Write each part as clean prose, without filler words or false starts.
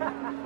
What?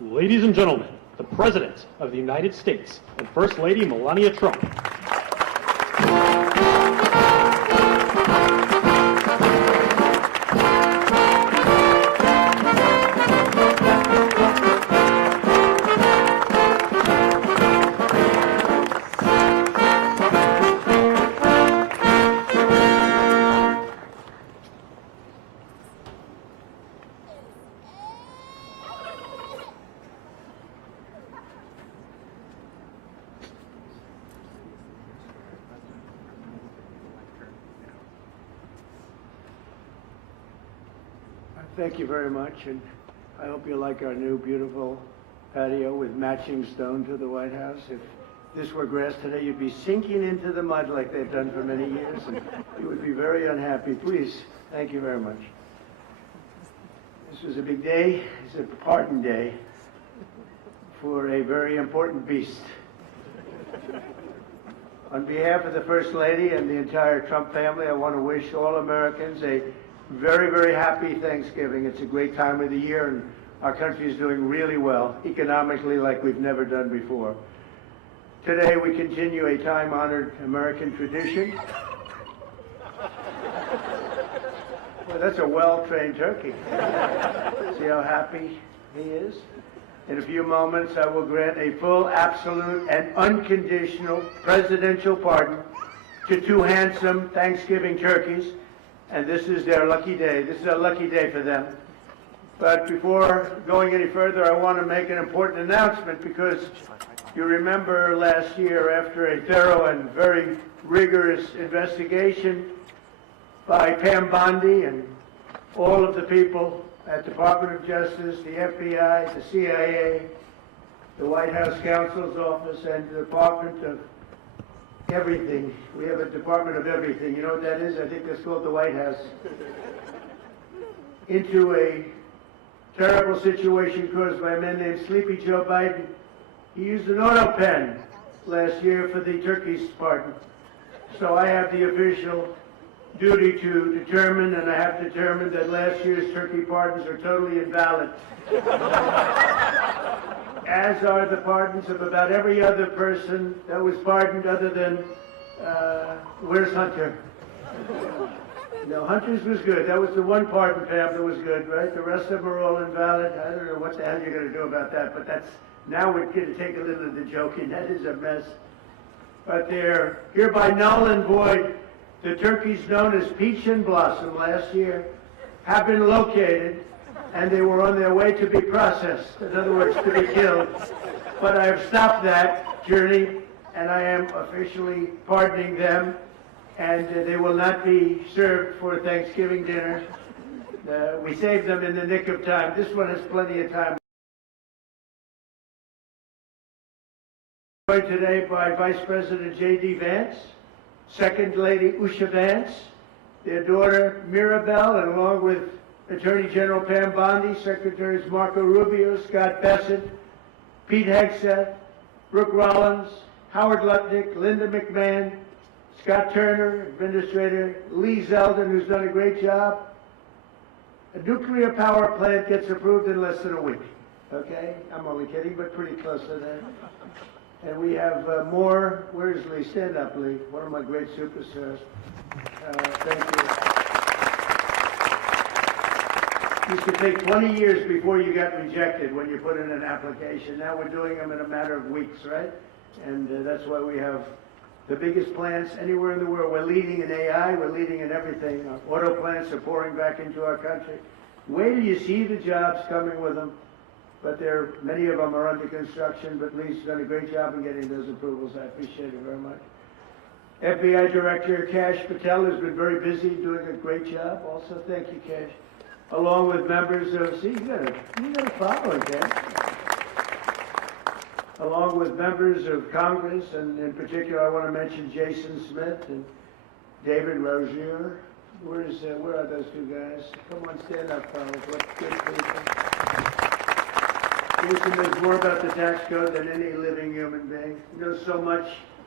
Ladies and gentlemen, the President of the United States and First Lady Melania Trump. Thank you very much, and I hope you like our new beautiful patio with matching stone to the White House. If this were grass today, you'd be sinking into the mud like they've done for many years, and you would be very unhappy. Please, thank you very much. This was a big day. It's a pardon day for a very important beast. On behalf of the First Lady and the entire Trump family, I want to wish all Americans a very, very happy Thanksgiving. It's a great time of the year, and our country is doing really well, economically, like we've never done before. Today, we continue a time-honored American tradition. Well, that's a well-trained turkey. See how happy he is? In a few moments, I will grant a full, absolute, and unconditional presidential pardon to two handsome Thanksgiving turkeys, and this is their lucky day. This is a lucky day for them. But before going any further, I want to make an important announcement, because you remember last year, after a thorough and very rigorous investigation by Pam Bondi and all of the people at the Department of Justice, the FBI, the CIA, the White House Counsel's Office, and the Department of Everything. We have a Department of Everything. You know what that is? I think that's called the White House. Into a terrible situation caused by a man named Sleepy Joe Biden. He used an auto pen last year for the turkey's pardon. So I have the official duty to determine, and I have determined that last year's turkey pardons are totally invalid. As are the pardons of about every other person that was pardoned, other than, where's Hunter? No, Hunter's was good. That was the one pardon, Pam, that was good, right? The rest of them are all invalid. I don't know what the hell you're going to do about that, but that's, now we're going to take a little of the joking. That is a mess. but they're hereby null and void. The turkeys known as Peach and Blossom last year have been located, and they were on their way to be processed, in other words, to be killed. But I have stopped that journey, and I am officially pardoning them, and they will not be served for Thanksgiving dinner. We saved them in the nick of time. This one has plenty of time. Joined today by Vice President J.D. Vance, Second Lady Usha Vance, their daughter Mirabelle, and along with Attorney General Pam Bondi, Secretaries Marco Rubio, Scott Bessent, Pete Hegseth, Brooke Rollins, Howard Lutnick, Linda McMahon, Scott Turner, Administrator Lee Zeldin, who's done a great job. A nuclear power plant gets approved in less than a week. Okay? I'm only kidding, but pretty close to that. And we have more. Where's Lee? Stand up, Lee. One of my great superstars. Thank you. Used to take 20 years before you got rejected when you put in an application. Now we're doing them in a matter of weeks, right? And that's why we have the biggest plants anywhere in the world. We're leading in AI. We're leading in everything. Auto plants are pouring back into our country. Wait till you see the jobs coming with them. But many of them are under construction, but Lee's done a great job in getting those approvals. I appreciate it very much. FBI Director Kash Patel has been very busy doing a great job. Also, thank you, Kash. Along with members of, see, you gotta follow it, Kash. Along with members of Congress, and in particular, I want to mention Jason Smith and David Rozier. Where are those two guys? Come on, stand up, fellas. What good people. Jason knows more about the tax code than any living human being. He knows so much,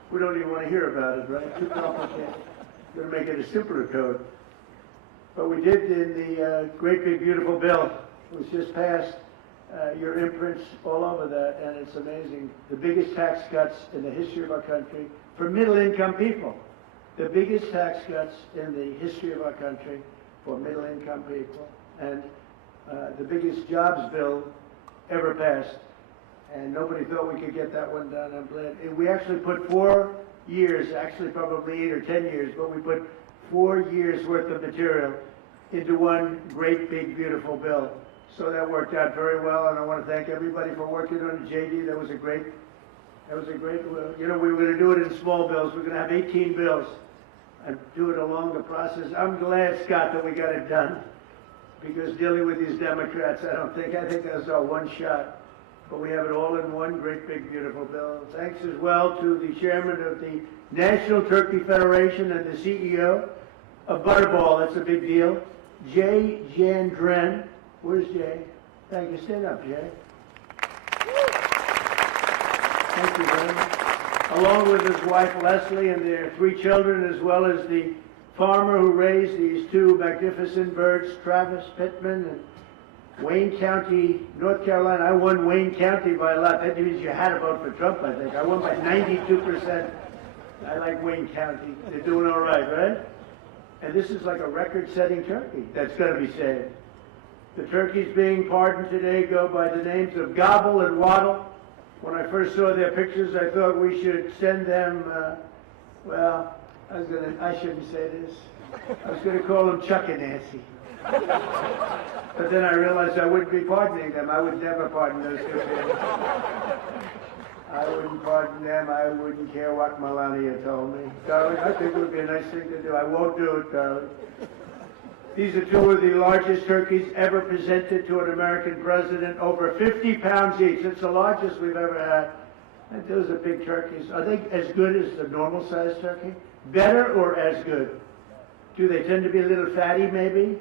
we don't even want to hear about it, right? Too complicated. We're going to make it a simpler code. But we did in the great big beautiful bill. It was just passed. Your imprints all over that, and it's amazing. The biggest tax cuts in the history of our country for middle-income people. The biggest tax cuts in the history of our country for middle-income people. And the biggest jobs bill ever passed, and nobody thought we could get that one done. I'm glad. And we actually put 4 years, actually probably 8 or 10 years, but we put 4 years worth of material into one great big beautiful bill. So that worked out very well, and I want to thank everybody for working on it. JD, that was a great, you know, we were going to do it in small bills. We're going to have 18 bills and do it along the process. I'm glad, Scott, that we got it done. Because dealing with these Democrats, I think that's our one shot. But we have it all in one great big beautiful bill. Thanks as well to the chairman of the National Turkey Federation and the CEO of Butterball. That's a big deal. Jay Jandren. Where's Jay? Thank you. Stand up, Jay. Thank you very much. Along with his wife Leslie and their 3 children, as well as the farmer who raised these 2 magnificent birds, Travis Pittman and Wayne County, North Carolina. I won Wayne County by a lot. That means you had to vote for Trump, I think. I won by 92%. I like Wayne County. They're doing all right, right? And this is like a record-setting turkey that's going to be saved. The turkeys being pardoned today go by the names of Gobble and Waddle. When I first saw their pictures, I thought we should send them, well, I shouldn't say this. I was going to call them Chuck and Nancy. But then I realized I wouldn't be pardoning them. I would never pardon those 2 people. I wouldn't pardon them. I wouldn't care what Melania told me. Darling, I think it would be a nice thing to do. I won't do it, darling. These are 2 of the largest turkeys ever presented to an American president, over 50 pounds each. It's the largest we've ever had. And those are big turkeys. Are they as good as the normal-sized turkey? Better or as good? Do they tend to be a little fatty, maybe?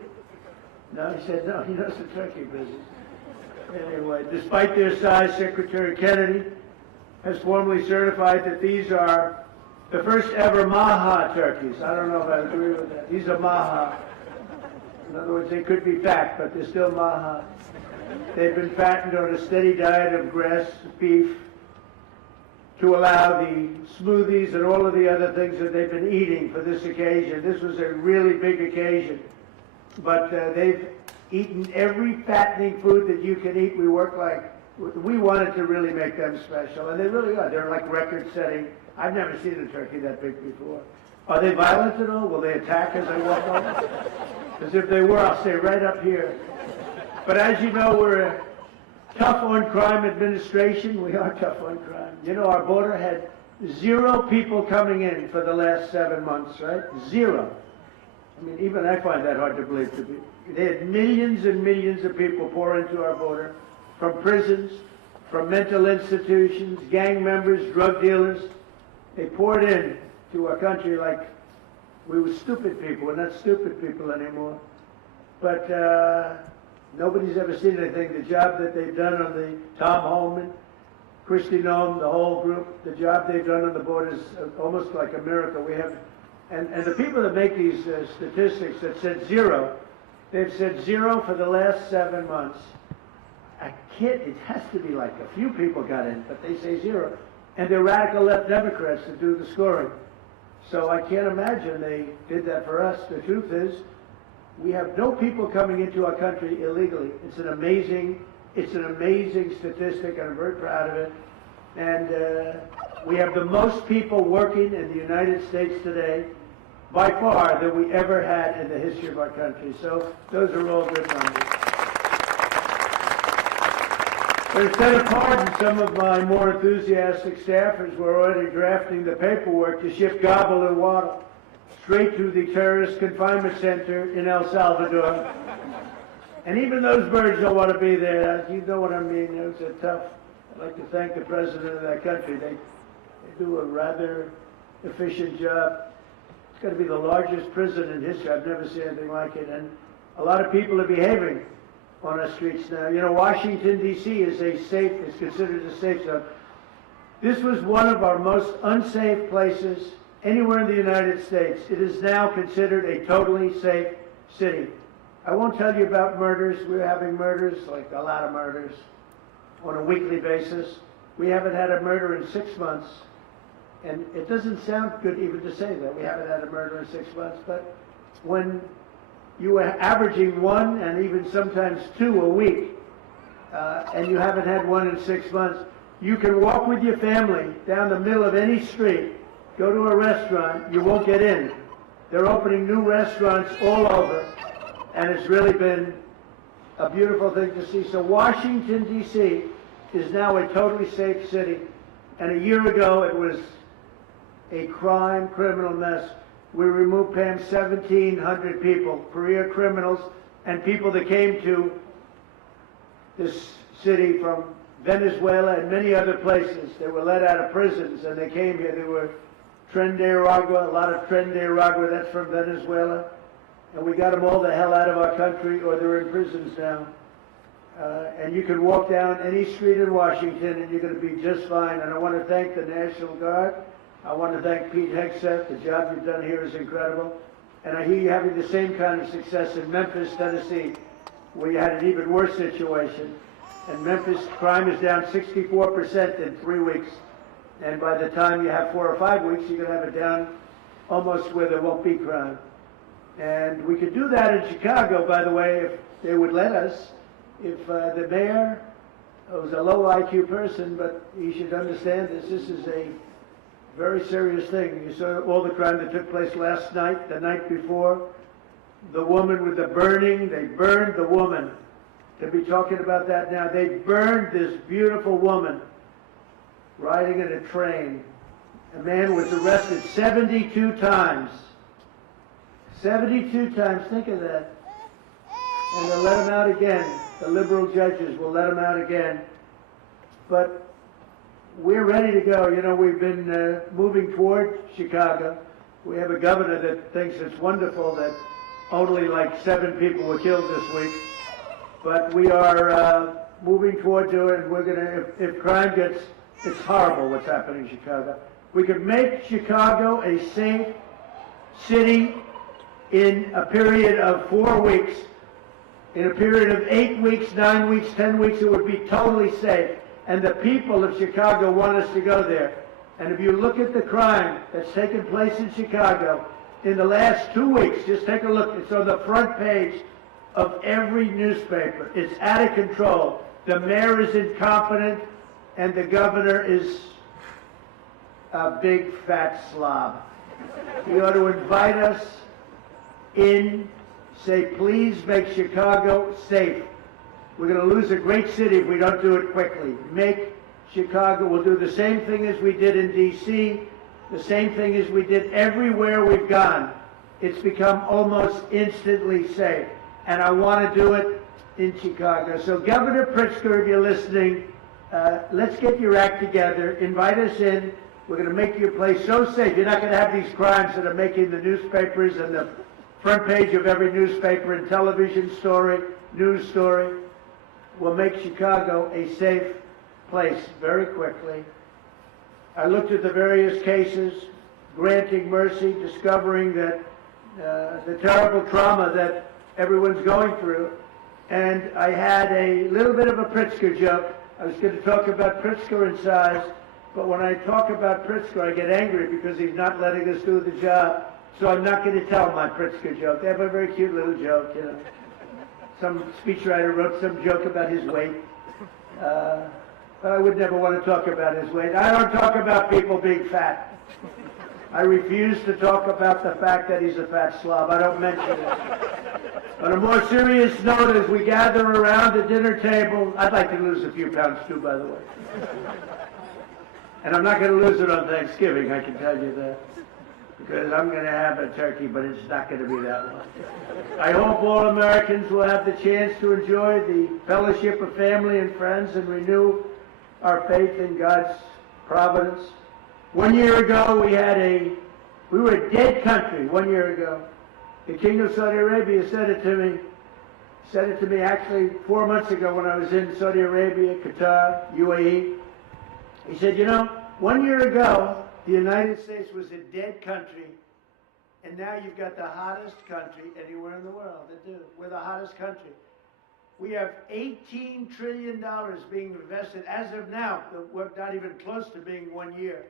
No, he said no. He knows the turkey business. Anyway, despite their size, Secretary Kennedy has formally certified that these are the first ever Maha turkeys. I don't know if I agree with that. These are Maha. In other words, they could be fat, but they're still Maha. They've been fattened on a steady diet of grass, beef, to allow the smoothies and all of the other things that they've been eating for this occasion. This was a really big occasion. But they've eaten every fattening food that you can eat. We wanted to really make them special, and they really are. They're like record-setting I've never seen a turkey that big before. Are they violent at all? Will they attack as I walk over? Because if they were, I'll stay right up here. But as you know, we're a tough on crime administration. We are tough on crime. You know, our border had 0 people coming in for the last 7 months, right? 0. I mean, even I find that hard to believe. They had millions and millions of people pour into our border from prisons, from mental institutions, gang members, drug dealers. They poured in to our country like we were stupid people. We're not stupid people anymore. But nobody's ever seen anything. The job that they've done on the Tom Holman, Christy Nome, the whole group, the job they've done on the border is almost like a miracle. We have, and the people that make these statistics that said 0, they've said 0 for the last 7 months. A kid, it has to be like a few people got in, but they say 0. And they're radical left Democrats that do the scoring. So I can't imagine they did that for us. The truth is, we have no people coming into our country illegally. It's an amazing statistic, and I'm very proud of it. And we have the most people working in the United States today, by far, than we ever had in the history of our country. So those are all good numbers. But instead of pardon, some of my more enthusiastic staffers were already drafting the paperwork to ship Gobble and Waddle straight to the terrorist confinement center in El Salvador. And even those birds don't want to be there. You know what I mean? It's a tough. I'd like to thank the president of that country. They do a rather efficient job. It's going to be the largest prison in history. I've never seen anything like it. And a lot of people are behaving on our streets now. You know, Washington, D.C. is considered a safe zone. This was one of our most unsafe places anywhere in the United States. It is now considered a totally safe city. I won't tell you about murders. We're having murders, like a lot of murders, on a weekly basis. We haven't had a murder in 6 months. And it doesn't sound good even to say that. We haven't had a murder in 6 months. But when you are averaging 1 and even sometimes 2 a week, and you haven't had 1 in 6 months, you can walk with your family down the middle of any street, go to a restaurant, you won't get in. They're opening new restaurants all over, and it's really been a beautiful thing to see. So Washington, D.C. is now a totally safe city, and a year ago it was a criminal mess. We removed, Pam, 1,700 people, career criminals, and people that came to this city from Venezuela and many other places. They were let out of prisons, and they came here. They were Tren de Aragua, a lot of Tren de Aragua, that's from Venezuela. And we got them all the hell out of our country, or they're in prisons now. And you can walk down any street in Washington, and you're going to be just fine. And I want to thank the National Guard. I want to thank Pete Hegseth. The job you've done here is incredible. And I hear you're having the same kind of success in Memphis, Tennessee, where you had an even worse situation. And Memphis crime is down 64% in 3 weeks. And by the time you have 4 or 5 weeks, you're going to have it down almost where there won't be crime. And we could do that in Chicago, by the way, if they would let us. If the mayor was a low IQ person, but he should understand this. This is a very serious thing. You saw all the crime that took place last night, the night before. The woman with the burning, they burned the woman. To be talking about that now. They burned this beautiful woman riding in a train. A man was arrested 72 times. 72 times, think of that. And they'll let him out again. The liberal judges will let him out again. But we're ready to go. You know, we've been moving toward Chicago. We have a governor that thinks it's wonderful that only like 7 people were killed this week. But we are moving toward it, and we're going to, if crime gets, it's horrible what's happening in Chicago. We could make Chicago a safe city in a period of 4 weeks. In a period of 8 weeks, 9 weeks, 10 weeks, it would be totally safe. And the people of Chicago want us to go there. And if you look at the crime that's taken place in Chicago in the last 2 weeks, just take a look. It's on the front page of every newspaper. It's out of control. The mayor is incompetent, and the governor is a big fat slob. He ought to invite us in, say, please make Chicago safe. We're going to lose a great city if we don't do it quickly. Make Chicago, we'll do the same thing as we did in D.C., the same thing as we did everywhere we've gone. It's become almost instantly safe. And I want to do it in Chicago. So Governor Pritzker, if you're listening, let's get your act together. Invite us in. We're going to make your place so safe. You're not going to have these crimes that are making the newspapers and the front page of every newspaper and television story, news story. We'll make Chicago a safe place very quickly. I looked at the various cases, granting mercy, discovering that the terrible trauma that everyone's going through, and I had a little bit of a Pritzker joke. I was going to talk about Pritzker and size, but when I talk about Pritzker, I get angry because he's not letting us do the job, so I'm not going to tell my Pritzker joke. They have a very cute little joke, you know. Some speechwriter wrote some joke about his weight. But I would never want to talk about his weight. I don't talk about people being fat. I refuse to talk about the fact that he's a fat slob. I don't mention it. On a more serious note, as we gather around the dinner table, I'd like to lose a few pounds too, by the way. And I'm not going to lose it on Thanksgiving, I can tell you that. Because I'm going to have a turkey, but it's not going to be that one. I hope all Americans will have the chance to enjoy the fellowship of family and friends and renew our faith in God's providence. 1 year ago, we were a dead country 1 year ago. The King of Saudi Arabia said it to me actually 4 months ago when I was in Saudi Arabia, Qatar, UAE. He said, you know, 1 year ago, the United States was a dead country, and now you've got the hottest country anywhere in the world. We're the hottest country. We have $18 trillion being invested as of now. We're not even close to being 1 year.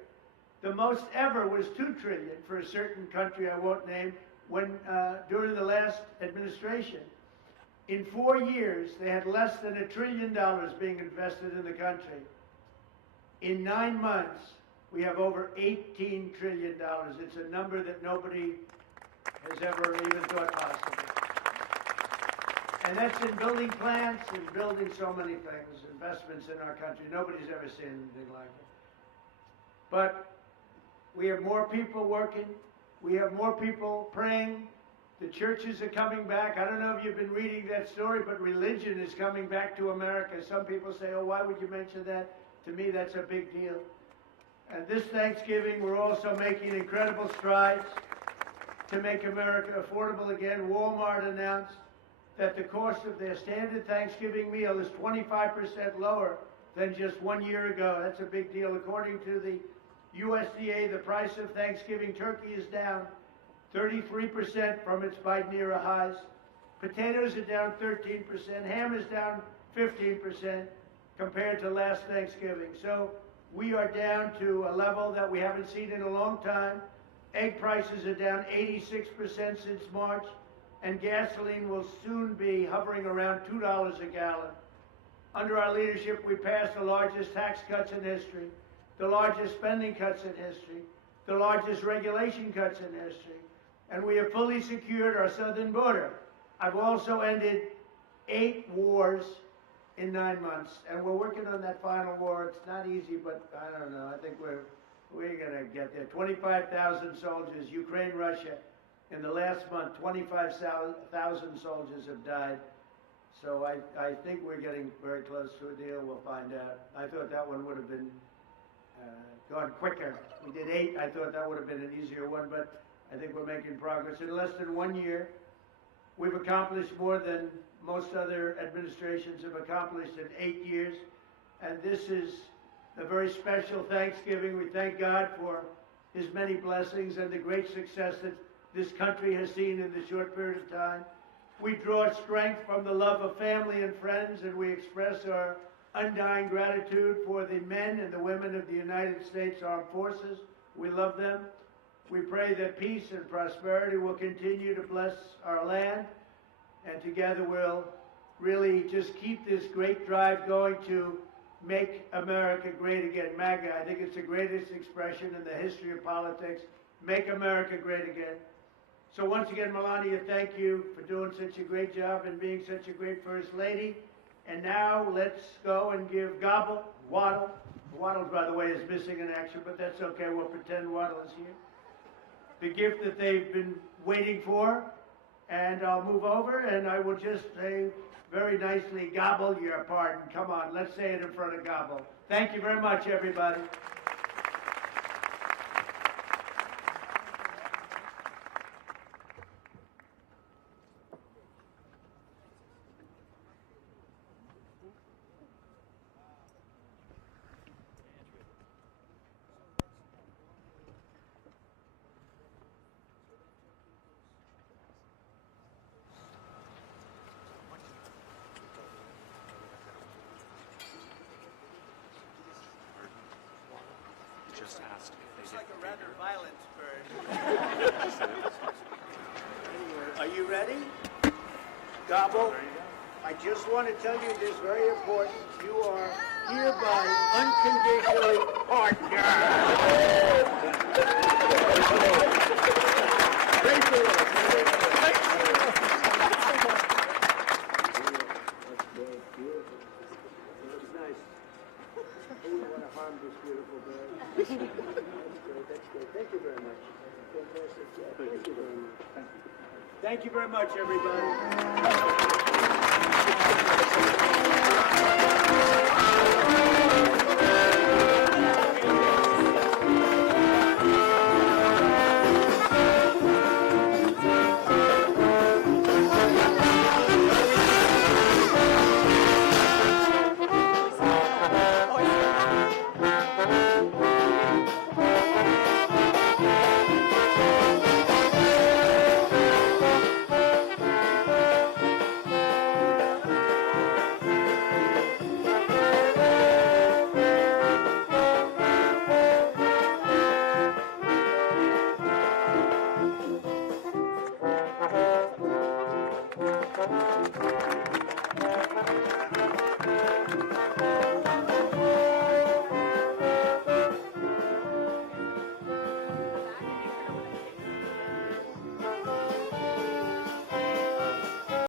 The most ever was $2 trillion for a certain country I won't name during the last administration. In 4 years, they had less than $1 trillion being invested in the country. In 9 months, we have over $18 trillion. It's a number that nobody has ever even thought possible. And that's in building plants and building so many things, investments in our country. Nobody's ever seen anything like it. But we have more people working. We have more people praying. The churches are coming back. I don't know if you've been reading that story, but religion is coming back to America. Some people say, oh, why would you mention that? To me, that's a big deal. And this Thanksgiving, we're also making incredible strides to make America affordable again. Walmart announced that the cost of their standard Thanksgiving meal is 25% lower than just 1 year ago. That's a big deal. According to the USDA, the price of Thanksgiving turkey is down 33% from its Biden era highs. Potatoes are down 13%. Ham is down 15% compared to last Thanksgiving. So we are down to a level that we haven't seen in a long time. Egg prices are down 86% since March, and gasoline will soon be hovering around $2 a gallon. Under our leadership, we passed the largest tax cuts in history, the largest spending cuts in history, the largest regulation cuts in history, and we have fully secured our southern border. I've also ended 8 wars in 9 months, and we're working on that final war. It's not easy, but I don't know. I think we're going to get there. 25,000 soldiers, Ukraine, Russia. In the last month, 25,000 soldiers have died. So I think we're getting very close to a deal. We'll find out. I thought that one would have been gone quicker. We did 8. I thought that would have been an easier one, but I think we're making progress. In less than 1 year, we've accomplished more than most other administrations have accomplished in 8 years. And this is a very special Thanksgiving. We thank God for his many blessings and the great success that this country has seen in this short period of time. We draw strength from the love of family and friends, and we express our undying gratitude for the men and the women of the United States Armed Forces. We love them. We pray that peace and prosperity will continue to bless our land, and together we'll really just keep this great drive going to Make America Great Again, MAGA. I think it's the greatest expression in the history of politics. Make America great again. So once again, Melania, thank you for doing such a great job and being such a great First Lady. And now let's go and give Gobble, Waddle. Waddle, by the way, is missing in action, but that's okay. We'll pretend Waddle is here. The gift that they've been waiting for. And I'll move over and I will just say very nicely, Gobble, your pardon. Come on, let's say it in front of Gobble. Thank you very much, everybody. Just asked if they Looks did. like a rather violent bird. Are you ready? Gobble, I just want to tell you this very important. You are hereby unconditionally It's nice. Who would want to harm this beautiful bird? That's great, that's great. Thank you very much. Fantastic job. Thank you very much. Thank you very much, everybody.